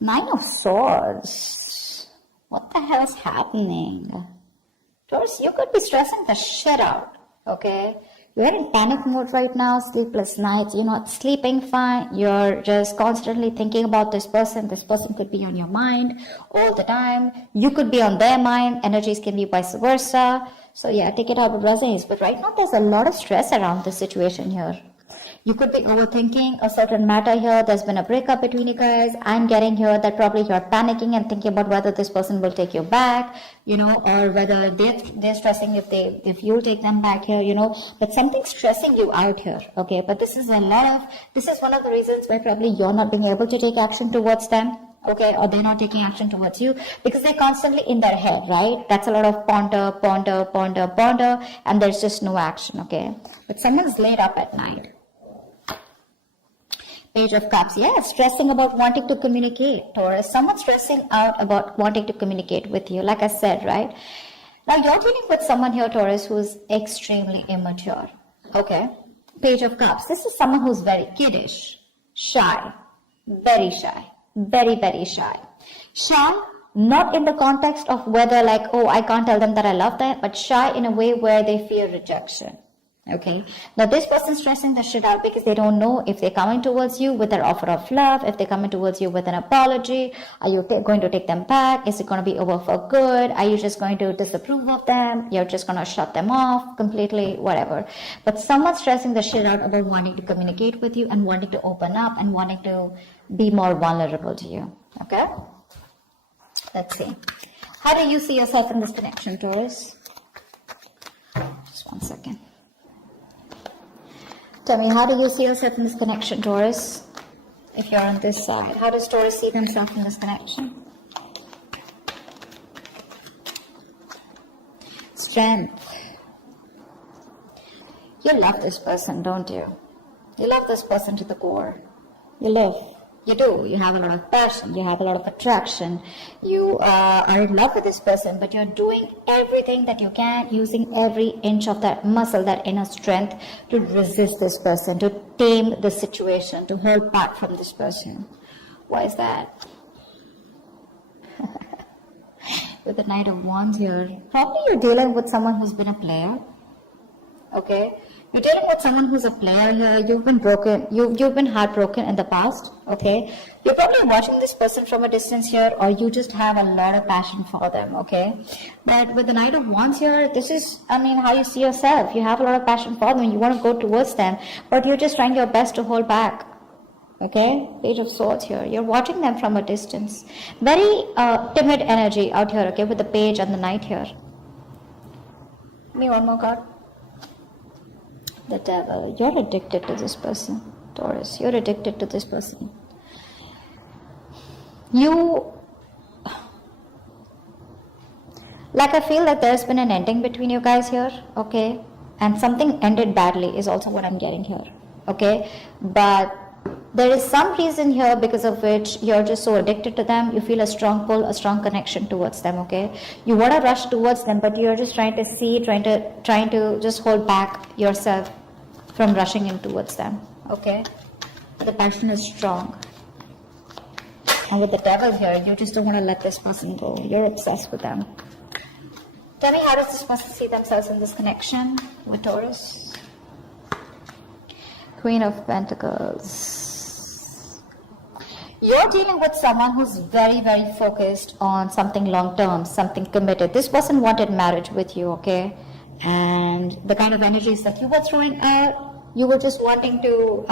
Nine of Swords. What the hell is happening? Taurus, you could be stressing the shit out, okay? You're in panic mode right now, sleepless nights, you're not sleeping fine, you're just constantly thinking about this person could be on your mind all the time, you could be on their mind, energies can be vice versa. So yeah, take it how it resonates, but right now there's a lot of stress around this situation here. You could be overthinking a certain matter here. There's been a breakup between you guys. I'm getting here that probably you're panicking and thinking about whether this person will take you back, or whether they're stressing if you'll take them back here, but something's stressing you out here, okay? But this is one of the reasons why probably you're not being able to take action towards them, okay? Or they're not taking action towards you because they're constantly in their head, right? That's a lot of ponder, and there's just no action, okay? But someone's laid up at night. Page of Cups, yeah, stressing about wanting to communicate, Taurus. Someone's stressing out about wanting to communicate with you, like I said, right? Now, you're dealing with someone here, Taurus, who's extremely immature, okay? Page of Cups, this is someone who's very kiddish, shy, very shy, very, very shy. Shy, not in the context of whether like, oh, I can't tell them that I love them, but shy in a way where they fear rejection. Okay, now this person's stressing the shit out because they don't know if they're coming towards you with their offer of love, if they're coming towards you with an apology. Are you going to take them back? Is it going to be over for good? Are you just going to disapprove of them? You're just going to shut them off completely, whatever. But someone's stressing the shit out about wanting to communicate with you and wanting to open up and wanting to be more vulnerable to you. Okay, let's see. How do you see yourself in this connection, Taurus? Just one second. Tell me, how do you see yourself in this connection, Taurus? If you're on this side, how does Taurus see themselves in this connection? Strength. You love this person, don't you? You love this person to the core. You do. You have a lot of passion. You have a lot of attraction. You are in love with this person, but you're doing everything that you can, using every inch of that muscle, that inner strength to resist this person, to tame the situation, to hold back from this person. Why is that? With the Knight of Wands here, probably you're dealing with someone who's been a player. Okay? You're dealing with someone who's a player here. You've been broken. You've been heartbroken in the past. Okay, you're probably watching this person from a distance here, or you just have a lot of passion for them. Okay, but with the Knight of Wands here, this is, how you see yourself. You have a lot of passion for them. You want to go towards them, but you're just trying your best to hold back. Okay, Page of Swords here. You're watching them from a distance. Very timid energy out here. Okay, with the Page and the Knight here. Give me one more card. The Devil. You're addicted to this person, Taurus. You're addicted to this person. I feel like there's been an ending between you guys here, okay? And something ended badly is also what I'm getting here, okay? But there is some reason here because of which you're just so addicted to them. You feel a strong pull, a strong connection towards them, okay? You want to rush towards them, but you're just trying to just hold back yourself from rushing in towards them, okay? The passion is strong. And with the Devil here, you just don't want to let this person go. You're obsessed with them. Tell me, how does this person see themselves in this connection with Taurus? Queen of Pentacles. You're dealing with someone who's very, very focused on something long-term, something committed. This person wanted marriage with you, okay? And the kind of energies that you were throwing out, you were just wanting to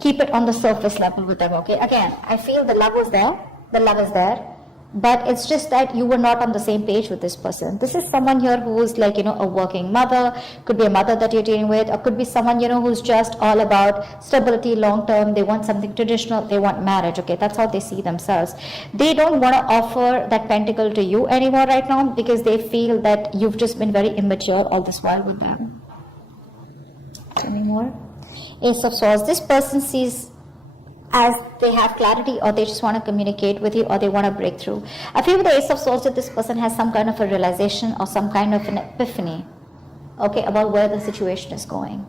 keep it on the surface level with them, okay? Again, I feel the love was there. The love is there. But it's just that you were not on the same page with this person. This is someone here who's a working mother, could be a mother that you're dealing with, or could be someone, who's just all about stability long term. They want something traditional, they want marriage, okay? That's how they see themselves. They don't want to offer that pentacle to you anymore right now because they feel that you've just been very immature all this while with them. Any more? Ace of Swords. This person sees as they have clarity, or they just want to communicate with you, or they want to break through. I feel with the Ace of Swords that this person has some kind of a realization or some kind of an epiphany, okay, about where the situation is going.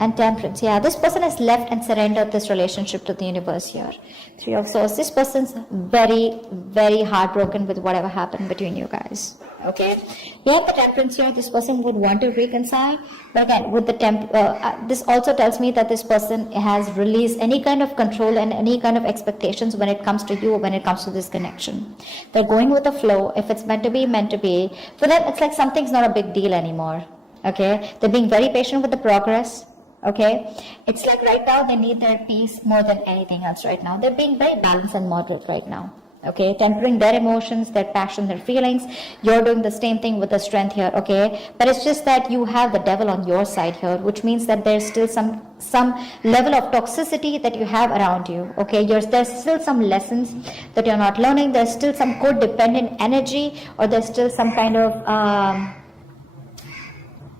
and Temperance. Yeah, this person has left and surrendered this relationship to the universe here. Three of Swords. This person's very, very heartbroken with whatever happened between you guys. Okay, we have the Temperance here. This person would want to reconcile, but again, with the this also tells me that this person has released any kind of control and any kind of expectations when it comes to you, when it comes to this connection. They're going with the flow. If it's meant to be, meant to be. For them, it's like something's not a big deal anymore. Okay, they're being very patient with the progress. Okay, it's like right now they need their peace more than anything else right now. They're being very balanced and moderate right now. Okay, tempering their emotions, their passion, their feelings. You're doing the same thing with the Strength here. Okay, but it's just that you have the devil on your side here, which means that there's still some level of toxicity that you have around you. Okay, there's still some lessons that you're not learning. There's still some codependent energy, or there's still some kind of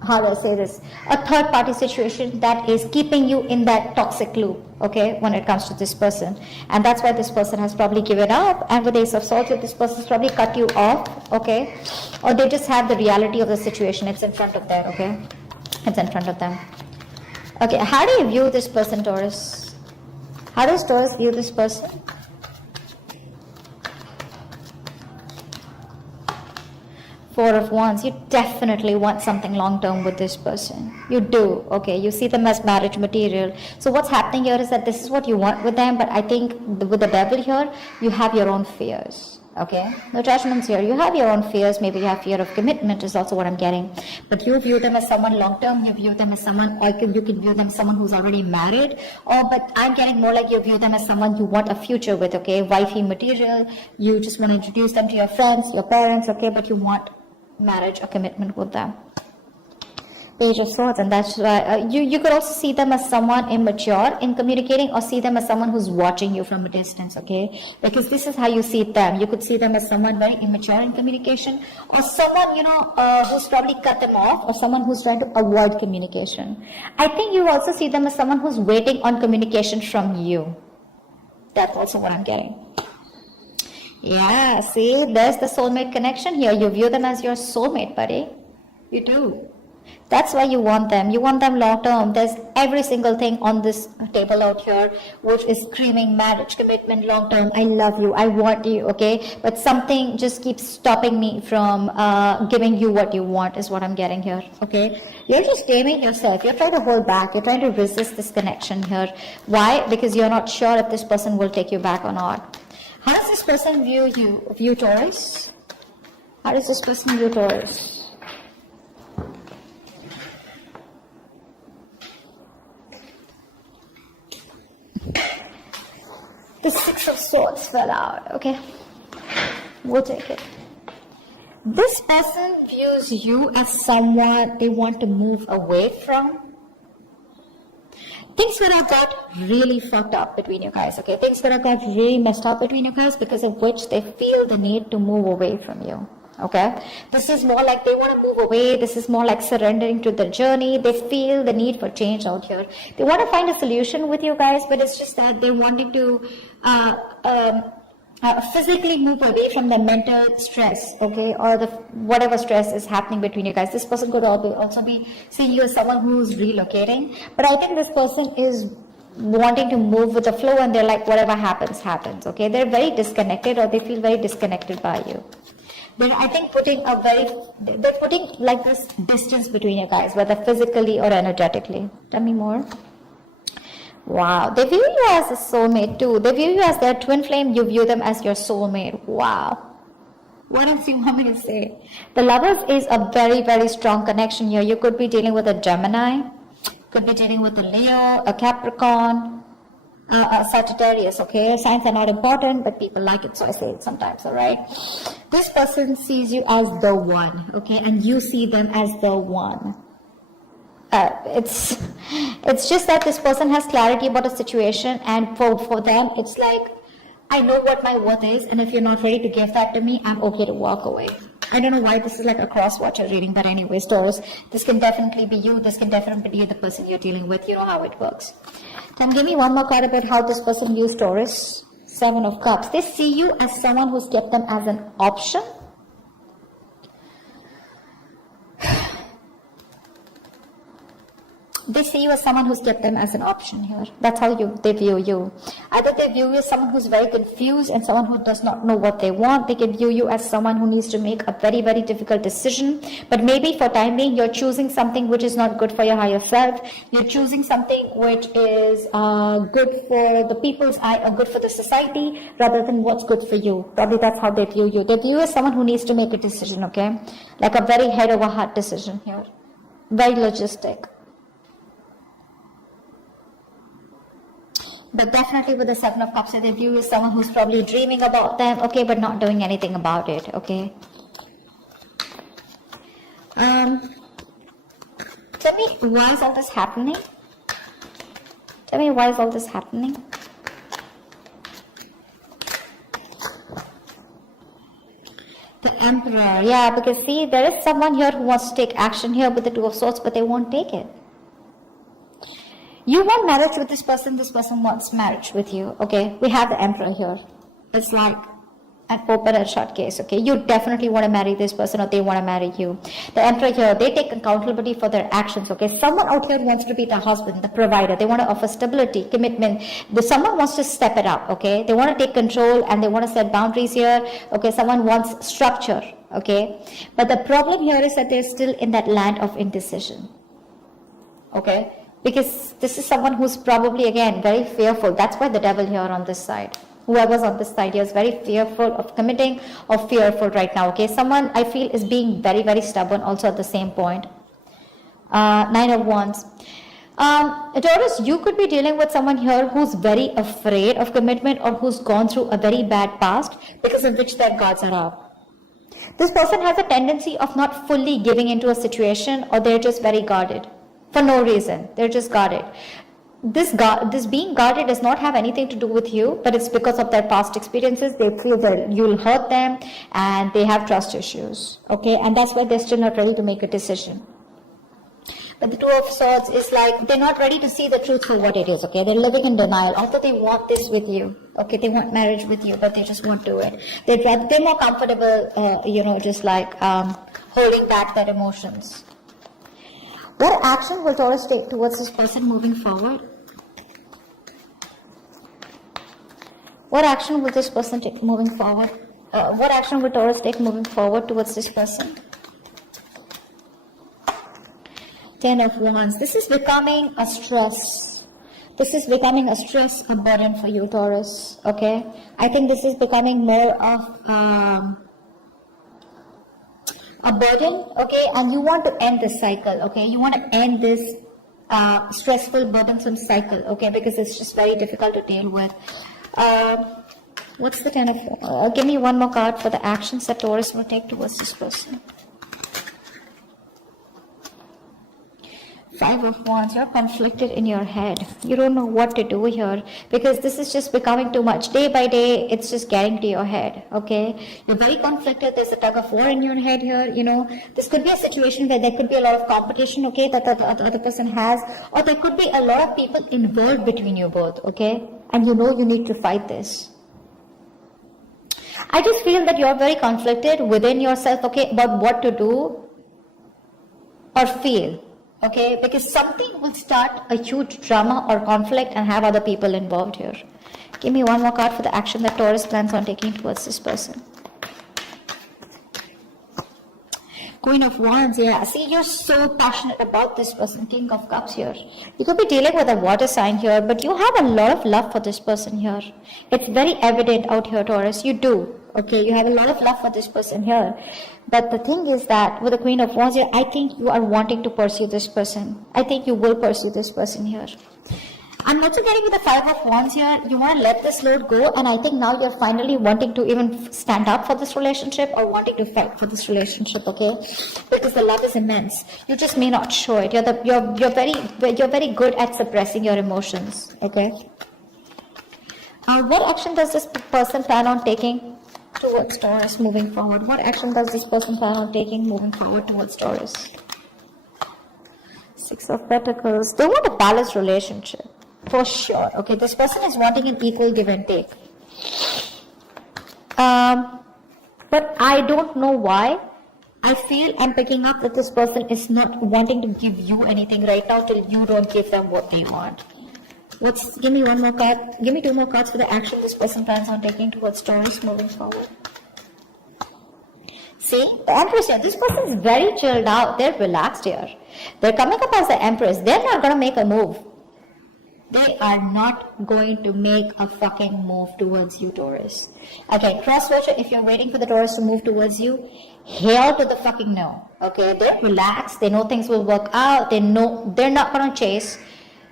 how do I say this, a third party situation that is keeping you in that toxic loop, okay, when it comes to this person. And that's why this person has probably given up, and with Ace of Swords, this person has probably cut you off, okay, or they just have the reality of the situation. It's in front of them, okay, it's in front of them. Okay, how do you view this person, Taurus? How does Taurus view this person? Four of Wands. You definitely want something long-term with this person. You do. Okay, you see them as marriage material. So what's happening here is that this is what you want with them, but I think with the devil here, you have your own fears. Okay, no judgments here. You have your own fears. Maybe you have fear of commitment is also what I'm getting. But you view them as someone long-term. You view them as someone, or you can view them as someone who's already married. But I'm getting more like you view them as someone you want a future with. Okay, wifey material. You just want to introduce them to your friends, your parents. Okay, but you want marriage or commitment with them. Page of Swords, and that's why you could also see them as someone immature in communicating, or see them as someone who's watching you from a distance, okay? Because this is how you see them. You could see them as someone very immature in communication, or someone, who's probably cut them off, or someone who's trying to avoid communication. I think you also see them as someone who's waiting on communication from you. That's also what I'm getting. Yeah, see, there's the soulmate connection here. You view them as your soulmate, buddy. You do. That's why you want them. You want them long term. There's every single thing on this table out here which is screaming marriage, commitment, long term. I love you. I want you, okay? But something just keeps stopping me from giving you what you want is what I'm getting here, okay? You're just taming yourself. You're trying to hold back. You're trying to resist this connection here. Why? Because you're not sure if this person will take you back or not. How does this person view Taurus? How does this person view Taurus? The Six of Swords fell out, okay? We'll take it. This person views you as someone they want to move away from. Things could have got really fucked up between you guys, okay? Things could have got really messed up between you guys, because of which they feel the need to move away from you, okay? This is more like they want to move away. This is more like surrendering to the journey. They feel the need for change out here. They want to find a solution with you guys, but it's just that they're wanting to physically move away from the mental stress, okay, or the whatever stress is happening between you guys. This person could also be seeing you as someone who's relocating, but I think this person is wanting to move with the flow, and they're like, whatever happens, happens, okay? They're very disconnected, or they feel very disconnected by you. They're, I think, putting like this distance between you guys, whether physically or energetically. Tell me more. Wow, they view you as a soulmate too. They view you as their twin flame. You view them as your soulmate. Wow. What else do you want me to say? The Lovers is a very, very strong connection here. You could be dealing with a Gemini, could be dealing with a Leo, a Capricorn, a Sagittarius, okay? Signs are not important, but people like it, so I say it sometimes, all right? This person sees you as the one, okay? And you see them as the one. It's just that this person has clarity about a situation, and for them, it's like, I know what my worth is, and if you're not ready to give that to me, I'm okay to walk away. I don't know why this is like a cross-watcher reading, but anyways, Taurus, this can definitely be you. This can definitely be the person you're dealing with. You know how it works. Then give me one more card about how this person views Taurus. Seven of Cups. They see you as someone who's kept them as an option. they see you as someone who's kept them as an option here. That's how they view you. Either they view you as someone who's very confused and someone who does not know what they want. They can view you as someone who needs to make a very, very difficult decision. But maybe for time being, you're choosing something which is not good for your higher self. You're choosing something which is good for the people's eye or good for the society rather than what's good for you. Probably that's how they view you. They view you as someone who needs to make a decision, okay? Like a very head over heart decision here. Very logistic. But definitely with the Seven of Cups, they view you as someone who's probably dreaming about them, okay, but not doing anything about it, okay? Tell me, why is all this happening? Tell me, why is all this happening? The Emperor, yeah, because see, there is someone here who wants to take action here with the Two of Swords, but they won't take it. You want marriage with this person wants marriage with you, okay? We have the Emperor here. It's like an open and shut case, okay? You definitely want to marry this person or they want to marry you. The Emperor here, they take accountability for their actions, okay? Someone out here wants to be the husband, the provider. They want to offer stability, commitment. Someone wants to step it up, okay? They want to take control and they want to set boundaries here, okay? Someone wants structure, okay? But the problem here is that they're still in that land of indecision, okay? Because this is someone who's probably, again, very fearful. That's why the devil here on this side. Whoever's on this side here is very fearful of committing or fearful right now, okay? Someone, I feel, is being very, very stubborn also at the same point. Nine of Wands. Taurus, you could be dealing with someone here who's very afraid of commitment or who's gone through a very bad past because of which their guards are up. This person has a tendency of not fully giving into a situation, or they're just very guarded. For no reason, they're just guarded. This being guarded does not have anything to do with you, but it's because of their past experiences. They feel that you'll hurt them and they have trust issues, okay? And that's why they're still not ready to make a decision. But the Two of Swords is like, they're not ready to see the truth for what it is, okay? They're living in denial. Although they want this with you, okay? They want marriage with you, but they just won't do it. They're more comfortable, just like holding back their emotions. What action will Taurus take towards this person moving forward? What action will this person take moving forward? What action will Taurus take moving forward towards this person? Ten of Wands. This is becoming a stress. This is becoming a stress, a burden for you, Taurus. Okay? I think this is becoming more of a burden, okay? And you want to end this cycle, okay? You want to end this stressful, burdensome cycle, okay? Because it's just very difficult to deal with. What's the Ten of... give me one more card for the actions that Taurus will take towards this person. Five of Wands, you're conflicted in your head. You don't know what to do here because this is just becoming too much. Day by day, it's just getting to your head, okay? You're very conflicted. There's a tug of war in your head here, This could be a situation where there could be a lot of competition, okay, that the other person has. Or there could be a lot of people involved between you both, okay? And you need to fight this. I just feel that you're very conflicted within yourself, okay, about what to do or feel. Okay, because something will start a huge drama or conflict and have other people involved here. Give me one more card for the action that Taurus plans on taking towards this person. Queen of Wands, yeah. See, you're so passionate about this person. King of Cups here. You could be dealing with a water sign here, but you have a lot of love for this person here. It's very evident out here, Taurus. You do. Okay, you have a lot of love for this person here. But the thing is that with the Queen of Wands here, I think you are wanting to pursue this person. I think you will pursue this person here. I'm also getting with the Five of Wands here. You want to let this load go, and I think now you're finally wanting to even stand up for this relationship or wanting to fight for this relationship, okay? Because the love is immense. You just may not show it. You're very good at suppressing your emotions, okay? What action does this person plan on taking towards Taurus moving forward? What action does this person plan on taking moving forward towards Taurus? Six of Pentacles. They want a balanced relationship. For sure. Okay, this person is wanting an equal give and take. But I don't know why. I feel I'm picking up that this person is not wanting to give you anything right now till you don't give them what they want. Give me one more card. Give me 2 more cards for the action this person plans on taking towards Taurus moving forward. See, the Empress here. This person is very chilled out. They're relaxed here. They're coming up as the Empress. They're not going to make a move. They are not going to make a fucking move towards you, Taurus. Okay, cross-watcher, if you're waiting for the Taurus to move towards you, hell to the fucking no. Okay, they're relaxed. They know things will work out. They know they're not going to chase.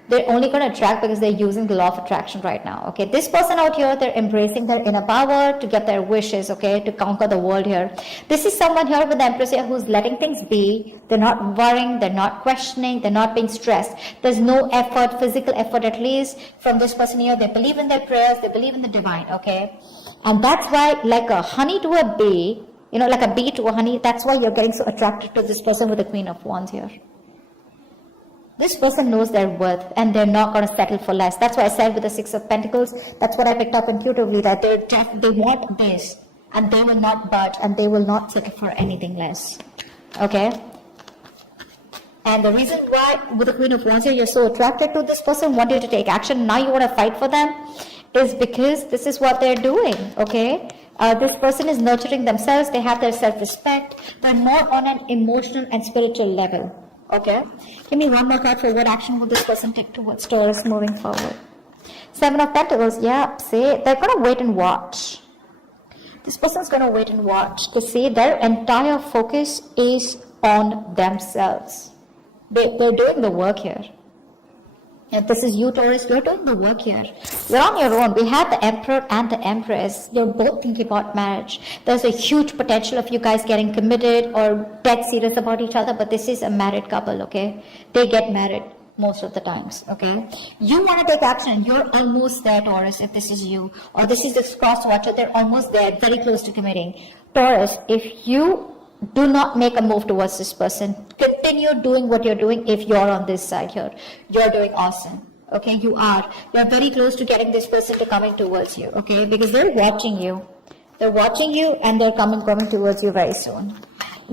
They're only going to attract because they're using the law of attraction right now. Okay, this person out here, they're embracing their inner power to get their wishes, okay, to conquer the world here. This is someone here with the Empress here who's letting things be. They're not worrying, they're not questioning, they're not being stressed. There's no effort, physical effort at least, from this person here. They believe in their prayers, they believe in the divine, okay? And that's why, like a honey to a bee, you know, like a bee to a honey, that's why you're getting so attracted to this person with the Queen of Wands here. This person knows their worth and they're not going to settle for less. That's why I said with the Six of Pentacles, that's what I picked up intuitively, that they want this and they will not budge and they will not settle for anything less. Okay? And the reason why with the Queen of Wands here, you're so attracted to this person, wanting to take action, now you want to fight for them, is because this is what they're doing. Okay? This person is nurturing themselves, they have their self-respect, they're more on an emotional and spiritual level. Okay, give me one more card for what action will this person take towards Taurus moving forward. 7 of Pentacles, yeah, see, they're going to wait and watch. This person's going to wait and watch to see their entire focus is on themselves. They're doing the work here. If this is you, Taurus, you're doing the work here. You're on your own. We have the Emperor and the Empress. You're both thinking about marriage. There's a huge potential of you guys getting committed or dead serious about each other, but this is a married couple, okay? They get married most of the times, okay? You want to take action. You're almost there, Taurus, if this is you. Or this is this cross-watcher. They're almost there, very close to committing. Taurus, if you do not make a move towards this person. Continue doing what you're doing if you're on this side here. You're doing awesome. Okay, you are. You're very close to getting this person to coming towards you. Okay, because they're watching you. They're watching you and they're coming towards you very soon.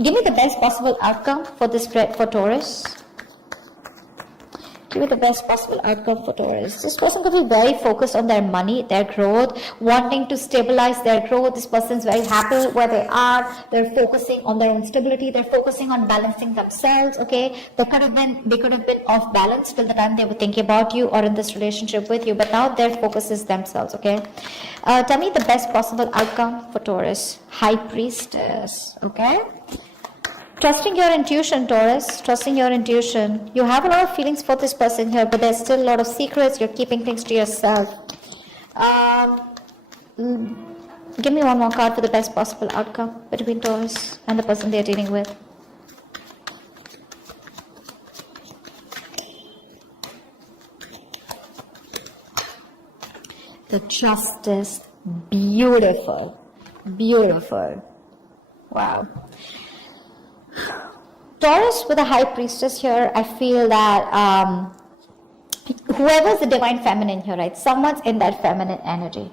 Give me the best possible outcome for this spread for Taurus. Give me the best possible outcome for Taurus. This person could be very focused on their money, their growth, wanting to stabilize their growth. This person's very happy where they are. They're focusing on their own stability. They're focusing on balancing themselves, okay? They could have been off balance till the time they were thinking about you or in this relationship with you, but now their focus is themselves, okay? Tell me the best possible outcome for Taurus. High Priestess, okay? Trusting your intuition, Taurus. Trusting your intuition. You have a lot of feelings for this person here, but there's still a lot of secrets. You're keeping things to yourself. Give me one more card for the best possible outcome between Taurus and the person they're dealing with. The Justice. Beautiful. Beautiful. Wow. Taurus with a High Priestess here, I feel that whoever is the divine feminine here, right? Someone's in that feminine energy.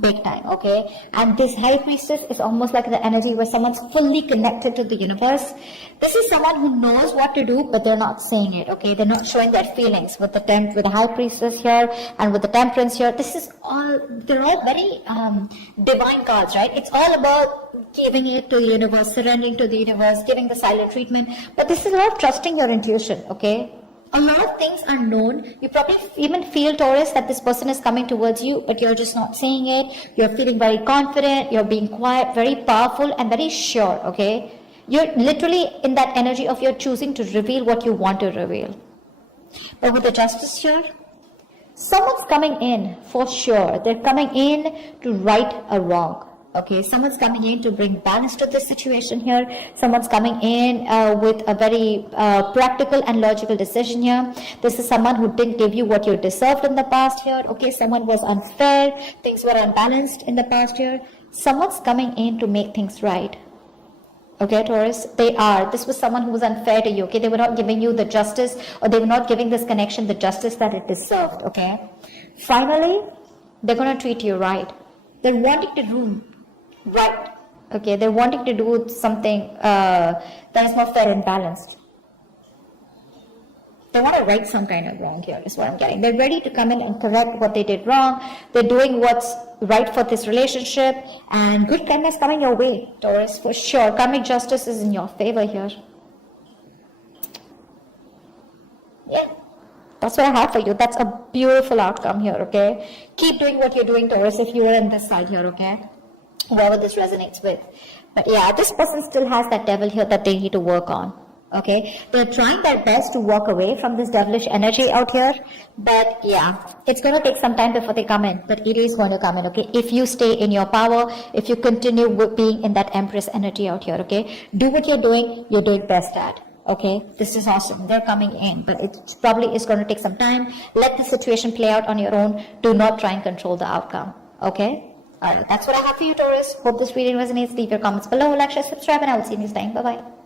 Big time, okay? And this High Priestess is almost like the energy where someone's fully connected to the universe. This is someone who knows what to do, but they're not saying it, okay? They're not showing their feelings with the High Priestess here and with the Temperance here. They're all very divine cards, right? It's all about giving it to the universe, surrendering to the universe, giving the silent treatment. But this is about trusting your intuition, okay? A lot of things are known. You probably even feel, Taurus, that this person is coming towards you, but you're just not saying it. You're feeling very confident. You're being quiet, very powerful, and very sure, okay? You're literally in that energy of you're choosing to reveal what you want to reveal. But with the Justice here, someone's coming in for sure. They're coming in to right a wrong. Okay, someone's coming in to bring balance to this situation here. Someone's coming in with a very practical and logical decision here. This is someone who didn't give you what you deserved in the past here. Okay, someone was unfair. Things were unbalanced in the past year. Someone's coming in to make things right. Okay, Taurus, they are. This was someone who was unfair to you. Okay, they were not giving you the justice, or they were not giving this connection the justice that it deserved. Okay, finally, they're going to treat you right. They're wanting to do right Okay, they're wanting to do something that's more fair and balanced. They want to right some kind of wrong here, is what I'm getting. They're ready to come in and correct what they did wrong. They're doing what's right for this relationship. And good karma is coming your way, Taurus, for sure. Karmic justice is in your favor here. Yeah, that's what I have for you. That's a beautiful outcome here, okay? Keep doing what you're doing, Taurus, if you are on this side here, okay? Whoever this resonates with. But yeah, this person still has that devil here that they need to work on. Okay, they're trying their best to walk away from this devilish energy out here, but yeah, it's going to take some time before they come in, but it is going to come in, okay? If you stay in your power, if you continue with being in that Empress energy out here, okay? Do what you're doing best at, okay? This is awesome. They're coming in, but it probably is going to take some time. Let the situation play out on your own. Do not try and control the outcome, okay? All right, that's what I have for you, Taurus. Hope this reading resonates. Leave your comments below, like, share, subscribe, and I will see you next time. Bye-bye.